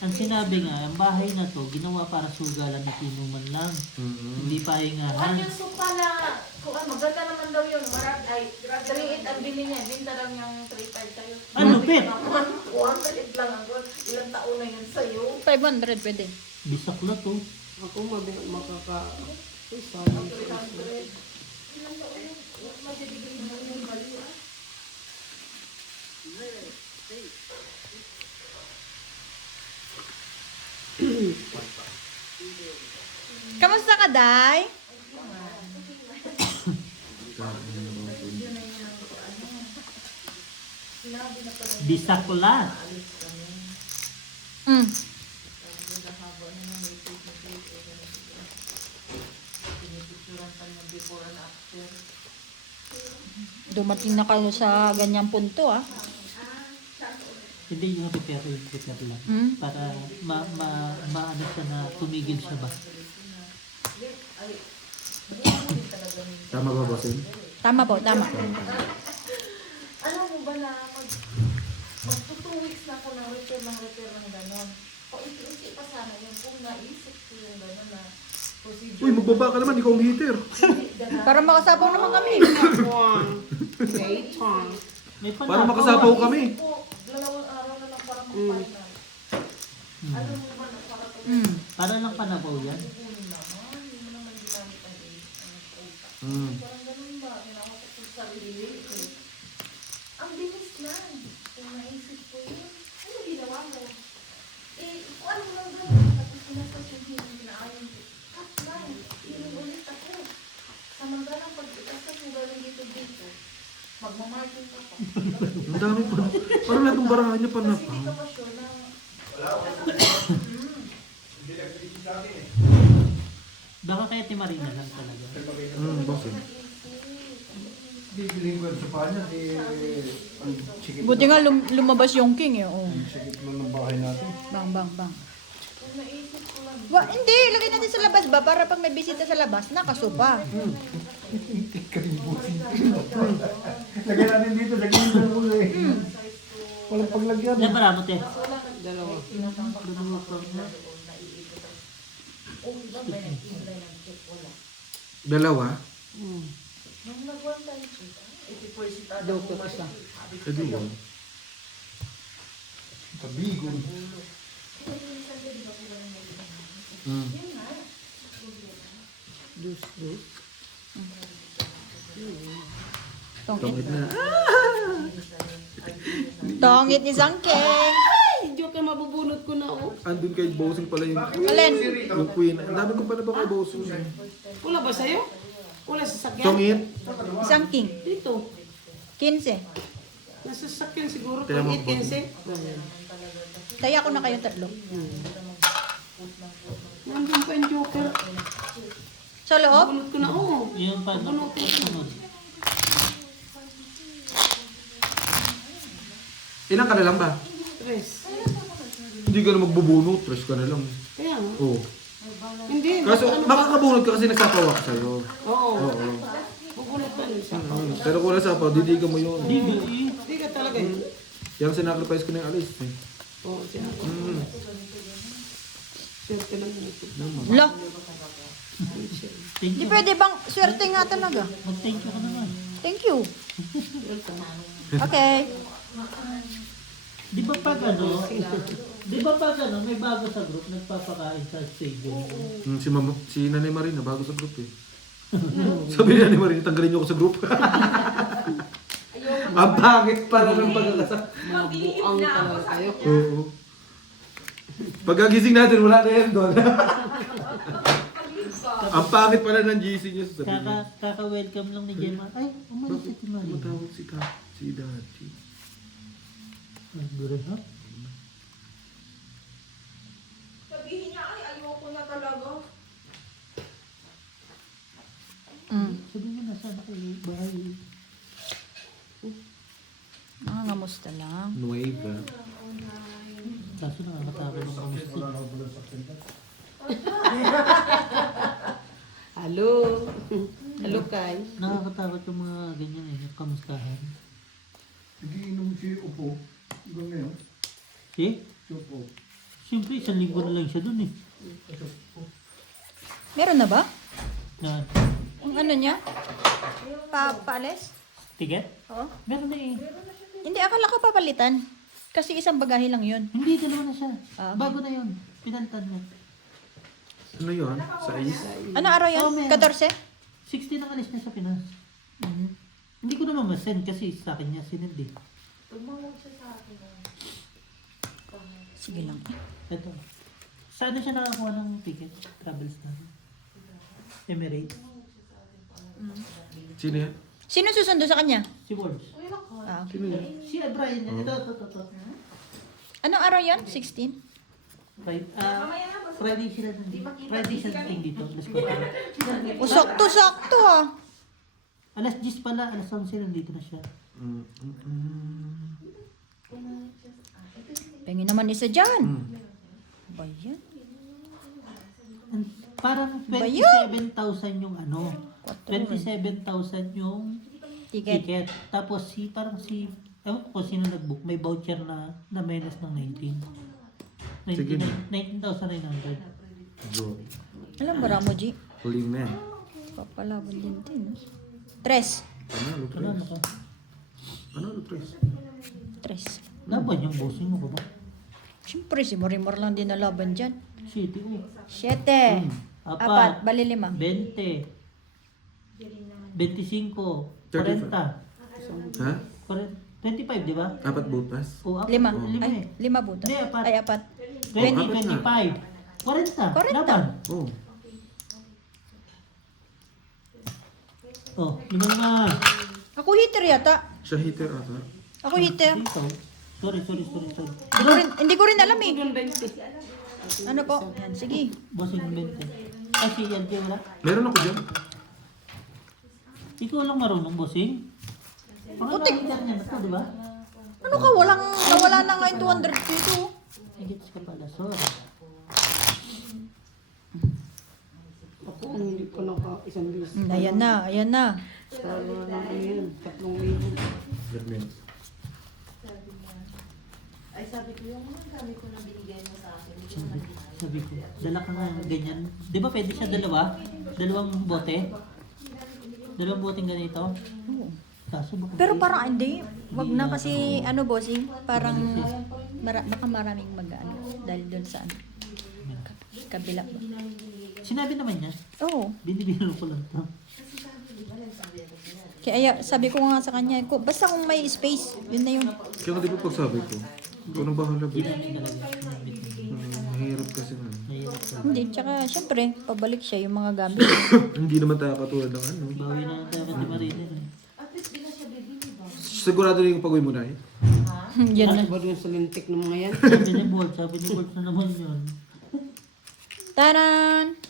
ang sinabi nga, ang bahay na to, ginawa para sugalan at inuman lang. Hindi Kuhan pahingahan. yung supa na. Kuhan, maganda naman daw yun. Marami, ay, 3.8 ang bili niya. Binta lang yung 3.5 sa'yo. Ano, Pet? Kuhan, salit lang ang good. Ilang taon na yun sa'yo. 500 pwede. Bisak na to. Ako makaka... Ay, sayang. Kamusta ka, Day? Bisakula. Mm. Dumating na kayo sa ganyang punto, ah. Hindi yung prepare lang. Hmm? Para maano siya na tumigil siya ba? Tama ba, bossing? Tama po, tama. Alam mo ba na magto 2 weeks na ako ng repair ng gano'n. Paunti-unti pa sana yun kung naisip ko yung gano'n na procedure. Uy, magbaba ka naman, ikaw ang heater. Para makasabaw naman kami. May Para panahon. makasabaw kami. Po, 2 araw na lang para mag-final. Alam mo ba na para Mm. Para lang panabaw yan. kunin naman, hindi mo naman ginamit ang utak. Parang ganun ba, ginawa ko sa sarili ko. Ang bilis lang. Kung naisip ko yun, ano ginawa mo? Kung ano lang gano'n, tapos pinasas yung hilang pinaayon ko. Cut lang, hiling ulit ako. Samantalang pag itasas mo galing dito, magmamarking ka pa. Ang dami pa. Parang lahat ng barahan niya pa na Kasi hindi ka pa sure na... Baka kaya timarina lang talaga. Bossing. Bibiling ko sa panya, ang sikip Buti nga lumabas yung king, eh. Oh. ang sikip lang ng bahay natin. Bang, bang, bang. Kung naisip ko lang, Hindi, lagay natin sa labas ba? Para pag may bisita sa labas, nakasupa. Lagyan natin dito, lagyan natin dito eh. Walang paglagyan. Ilan para mo, te? Dalawa. Dalawa? nung nag-one time siya, 80% Doko isa. Edi yun. Kabigon. Dus. Tungit na. Tongit ni Sangking. Ay, joke ka, mabubunot ko na, oh. Andun kay bossing pala yung Alin? yung queen. Ang dami ko pa na ba kay bossing? Wala ba sa'yo? Wala sa sakyan? Tungit. Sangking. Dito. 15. Nasa sakyan siguro. Kaya mo, 15. Taya ko na kayong tatlo. Nandun pa yung joker. Sa loob? Bunot ko na, oo. Yung pa, Bunutin ko. Ilan ka na lang ba? Tres. Hindi ka na magbubunot. Tres ka na lang. Kaya nga. Oo. Hindi. Kaso, makakabunot ka kasi nagsapawak sa'yo. Oo. Oo. Bubunot ka rin siya. Pero kung nasa pa, didigan mo yun. Hindi ka talaga yun. Yung sinacrifice ko na yung alis. Eh. Oo, siya. Swerte lang ito. Lo. Di pwede bang swerte nga talaga? Mag-thank you ka naman. Thank you. Okay. Di ba pag may bago sa group, nagpapakain sa stadium. Si Nanay Marina, bago sa group eh. Sabi ni Nanay Marina, tanggalin niyo ako sa group. Ang pangit pala ng pagkakasama. Mabuang talaga kayo. Oo. Pagkagising natin, wala na yan doon. Ang pangit pala ng GC niya sa sabi niya. Kaka-welcome lang ni Gemma. Ay, umalis si Maria. Matawag si Daddy. Gure, ha? Sabihin niya, ay, ayoko na talaga. Sabihin mo na sana kayo bahay. Nangangamusta lang. Nueva. Kaso nakakatakot ng kamusta. Hello. Hello, Kai. Nakakatakot yung mga ganyan eh, yung kamustahan. Nagiinom si Upo. Hanggang ngayon. Si? Si Upo. Siyempre, 1 linggo na lang siya dun eh. Meron na ba? Na, Ang ano niya? Paalis? ticket? Oo. Meron na eh. Hindi, akala ko papalitan. Kasi isang bagahe lang yun. Hindi, dalawa na siya. Ah. Bago na yun. Pinalitan na. Ano yun? Sa is? Ano araw yun? Oh, meron. 14? 16 ang alis niya sa Pinas. Hindi ko naman masend kasi sa akin niya sinend eh. Sige lang. Ito. Saan na siya nakakuha ng ticket? Travels na. Emirates. Sino yan? Sino susundo sa kanya? Si Wolves. Ah, okay. Sino yan? Si Brian yan. Ito. Anong araw yun? 16? Friday sila Friday siya dating dito. Alas 4. O, sakto ah. Alas 10 pala. Alas 11 nandito na siya. Pengen naman isa dyan. Ba yan? Parang Ba yun? 27,000 yung ano. 27,000 yung Ticket. ticket. Tapos ewan ko kung sino nag-book, may voucher na minus ng 19. Sige na. 19,900. Bro. Alam mo, Ramo G? Lima. Papalaban din din. Tres. Ano? Ano ka? Ano? Tres. Tres. Laban yung bossing mo ba ba? Siyempre, si Morimor lang din nalaban dyan. City oh. 7. Apat. Bali 5. 20. 25. 40. Ha? 25, di ba? Apat butas? O, 5. Lima Ay, eh. 5 butas. Hindi, apat. Ay, 4. 20, 25. 40. Laban. Oo. Oh, 5. Ako hitter yata. Siya hitter ata. Ako hitter. Dito. Sorry. Hindi ko rin alam eh. Ano po? Yan, sige. Bossing 20. Ay, si LJ wala? Meron ako dyan. Ikaw lang marunong bossing? Putik. Pangalan niya na to, di ba? Ano ka? Nawala na nga yung 200 peso. Higits ka pala, sorry. Ako, hindi ko naka-isang bis. Ayan na. Sabi na lang yun, 3,000. Ganun. Sabi ko, dala ka nga ganyan. Di ba pwede siya dalawa? Dalawang bote? Dalawang boteng ganito? Kaso baka Pero parang hindi. Wag na kasi ano bossing. Parang baka maraming mag-ano. Dahil doon sa ano. Kabila. sinabi naman niya, Oo. binibiro ko lang to. Kaya sabi ko nga sa kanya, basta kung may space, yun na yun. Kaya nga di ba pagsabi ko, ikaw nang bahala ba? Ginamit talaga. Ginamit niya. Mahirap kasi nga. Mahirap ka. Hindi, tsaka syempre, pabalik siya yung mga gamit. Hindi naman tayo katulad ng ano. Bawi na lang tayo kay Marina. Sigurado rin yung pag-uwi mo na eh. Yan na. Ano ba doon sa lintik ng mga yan? Sabi ni Bolt na naman yun. Taran!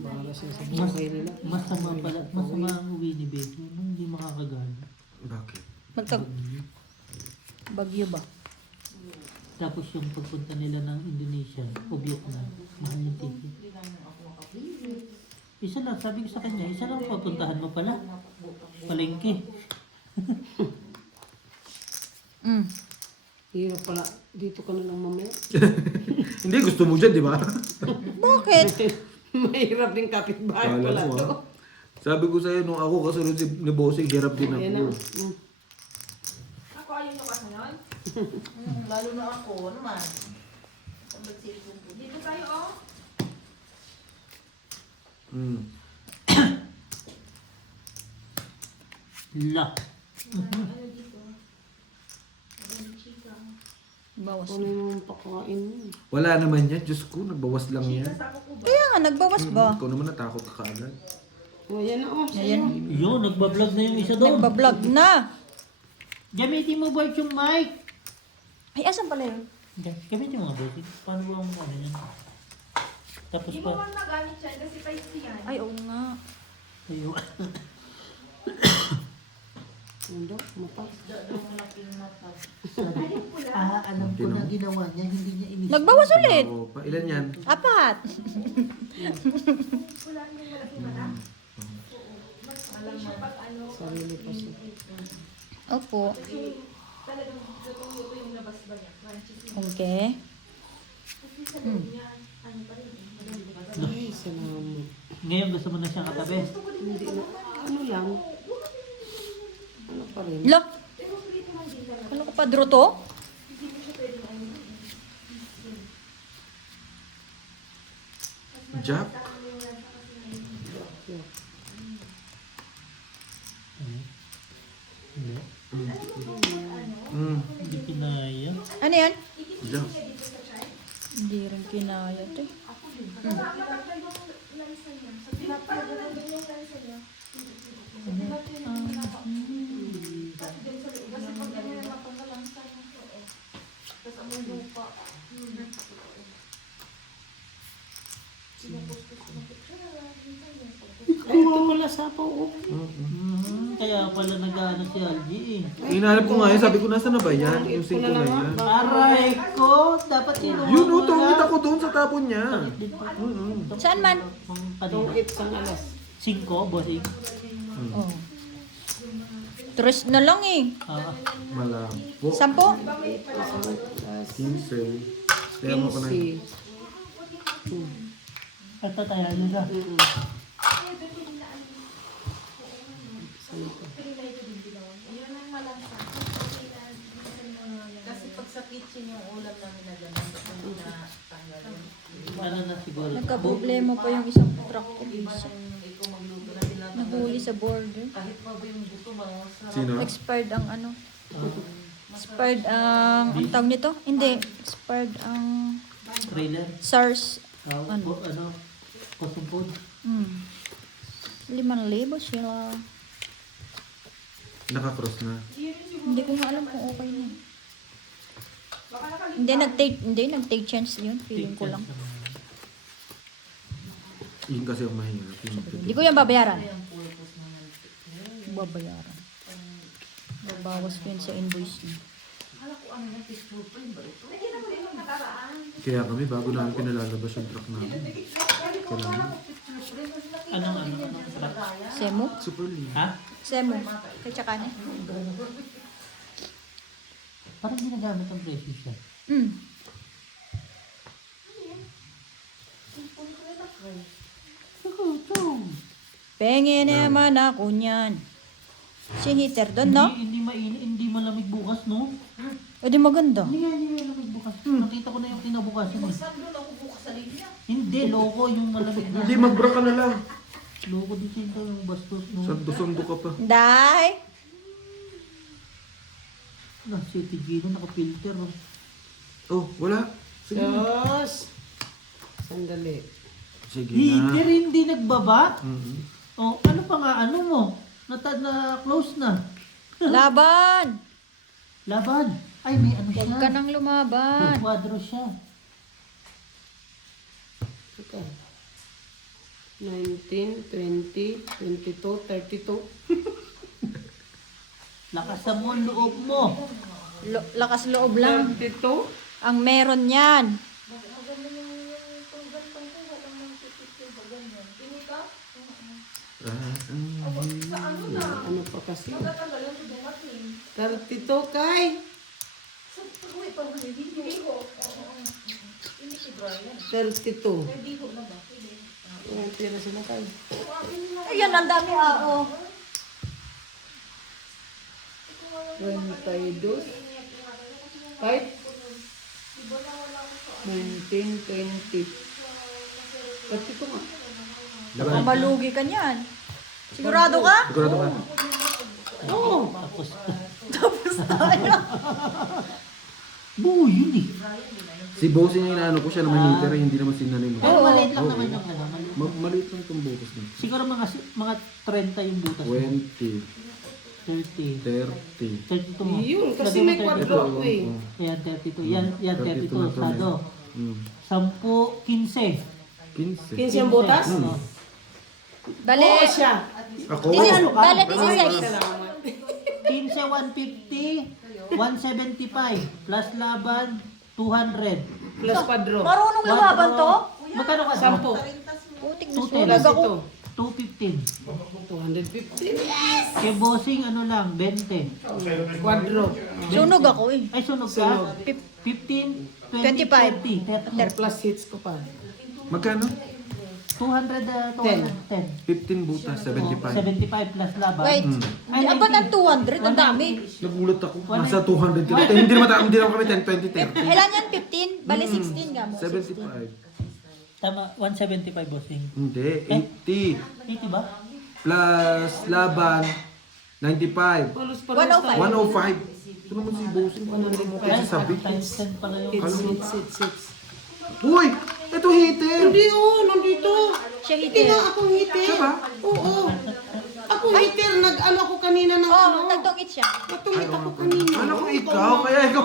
Bahala siya sa Mas, buhay nila. masama ang uwi ni Beto nung hindi makakagana. Bakit? Bagyo ba? Tapos yung pagpunta nila ng Indonesia o Vietnam, mahal yung ticket. Isa lang, sabi ko sa kanya, isa lang papuntahan mo pala. Palengke. Mm. Hirap pala. Dito ka na lang mamaya. Hindi, gusto mo dyan, di ba? Bakit? Mahirap din kapitbahay Kala pala mo, to. ah. Sabi ko sa'yo, nung ako kasunod ni Bossing, hirap din Ayan na. ako. Ako, ayun yung kasunod. Lalo na ako, naman. Pag-cellphone ko. Dito tayo, oh. Mm. La. Ano dito? Ano chika? Bawas. Ano yung pakain mo? Wala naman yan. Diyos ko, nagbawas lang yan. Sa ako ba? Kaya nga, nagbawas ba? Ikaw naman natakot ka kaagad. O, yan na, oh. Ayan. Yun, nagbablog na yung isa doon. Nagbablog na. Gamitin mo ba yung mic? Ay, asan pala yun? Gamitin mo nga ba? Paano ba ang ano yan? Tapos Hindi mo pa. man nagamit yan kasi 5 yan. Ay, oo nga. Ayo. Ano, mata. Alam ko na ginawa niya, hindi niya inis. Nagbawas ulit. Oo pa. Ilan yan? 4. Wala nang malaki mata. Mas malaki siya pag ano. Sarili pa siya. Opo. Talagang luto yung labas ba niya. Crunchy. Okay. Kasi sa loob niya, ano pa rin. Ay, salamat. Ngayon gusto mo na siyang katabi. Hindi na, ano lang. Ano pa rin. Lo. Ano ko pa, to? Jack? Hindi. Mm. Hindi kinaya. Ano yan? Jack. Hindi rin kinaya ito eh. Ay, ito pala sapaw, oh. Kaya pala nag-ano si Algie eh. Inahanap ko nga yan. Sabi ko, nasa na ba yan? Yung 5 na yan. Aray ko! Dapat yun. Yun, oh, tumita ko doon sa tapon niya. Saan man? Itong itsang alas. 5, bossing. Oh. 3 na lang eh. Malabo. 10? 15. Kaya mo ko na yun. 15. At tayo nila. Kasi pag sa kitchen yung ulam namin na gano'n, hindi na tanggal yun. Ano na siguro. Nagka-problema pa yung isang truck ko. Ikaw magluto na tinatanggal. Nahuli sa border. Kahit pa ba yung buto, masarap. Sino? Expired ang ano. Expired ang tawag nito? Hindi. Expired ang Trailer. SARS. Ano? Ano? Custom food. 5,000 sila. Nakakross na. Hindi ko nga alam kung okay na. Hindi, nag-take chance yun. Feeling ko lang. Yun kasi ang mahirap. Hindi ko yan babayaran. Babayaran. Babawas ko yun sa invoice niya. Kaya kami, bago namin pinalalabas yung truck namin. Kailangan. Anong truck? Semo? Super lean. Ha? Semo. Kaya niya. Parang ginagamit ang precious siya. Pengen naman ako niyan. Si heater doon, no? Hindi mainit, hindi malamig bukas, no? O di maganda. Hindi malamig bukas. Nakita ko na yung kinabukasan. Saan doon ako bukas sa linya? Hindi, loko yung malamig na. Hindi, mag-bra ka na lang. Loko din siya yung bastos, no? Sando-sando ka pa. Day! Na, si Tigino, naka-filter. Oh. Oh, wala. Sige na. Diyos! Sandali. Sige Heater na. hindi nagbaba? Mhm. Oh, ano pa nga, ano mo? Na-close na. Laban! Laban. Ay, may ano siya. Huwag ka nang lumaban. May kwadro siya. 19, 20, 22, 32. Lakas sa mo, loob mo. Lakas loob lang. 32? Ang meron yan. Sa ano na? Ano pa kasi? Magtatagal yung dumating. 32 kay? Sa pag-uwi pa mo, hindi ko. Hindi si Brian. 32. Hindi ko na ba? Ayan, tira sila kay. Ayan, ang dami oo. 22. Kahit 19, 20. 32 nga. Baka malugi ka niyan. Sigurado ka? Sigurado ka? Oo. Tapos buo yun eh. Si Bossing yung inaano ko siya naman heater, hindi naman sinanay mo. Pero maliit lang naman yung ano. Maliit lang itong butas na. Siguro mga 30 yung butas mo. 20, 30. 30. 32 mo. Yun, kasi Lagyan mo may 32. kwadro ako eh. Ayan, 32. Yan 32. 32 na to, Sado. 10, 15. 15. 15 ang butas? Ano? Bale, Oo siya. Ako? bale 16. 15, 150, 175. Plus laban, 200. Plus kwadro. Marunong lumaban to? Magkano ka? 10. Putik na Tutel. sunog Plus ako. ito. 215. 250. Kay bossing ano lang, 20. Kwadro. Sunog ako eh. Ay, sunog Sunog. ka? 15, 25. 30. Plus hits ko pa. Magkano? 210. 15 butas, 75. 75 plus laban. Wait, Ay, dapat ang 200, ang dami. Nagulat ako. Nasa 200 ka. Hindi naman kami 10, 20, 30. Ilan yan? 15? Bale 16 nga mo. 75. Tama, 175 bossing. Hindi, 80. 80 ba? Plus laban, 95. Palos 105. 105. Ito naman si Bossing. Paano rin mo kasi sabi? Times 10 pala yung Hits. Uy! Ito heater! Hindi nandito. Siya Hindi hitin. na akong hitter. Siya ba? Oo. Ako hitter, nag-ano ko kanina ng Oo, ano. nagtungit siya. Natungit ako kanina. Ano ko ikaw? Kaya ikaw,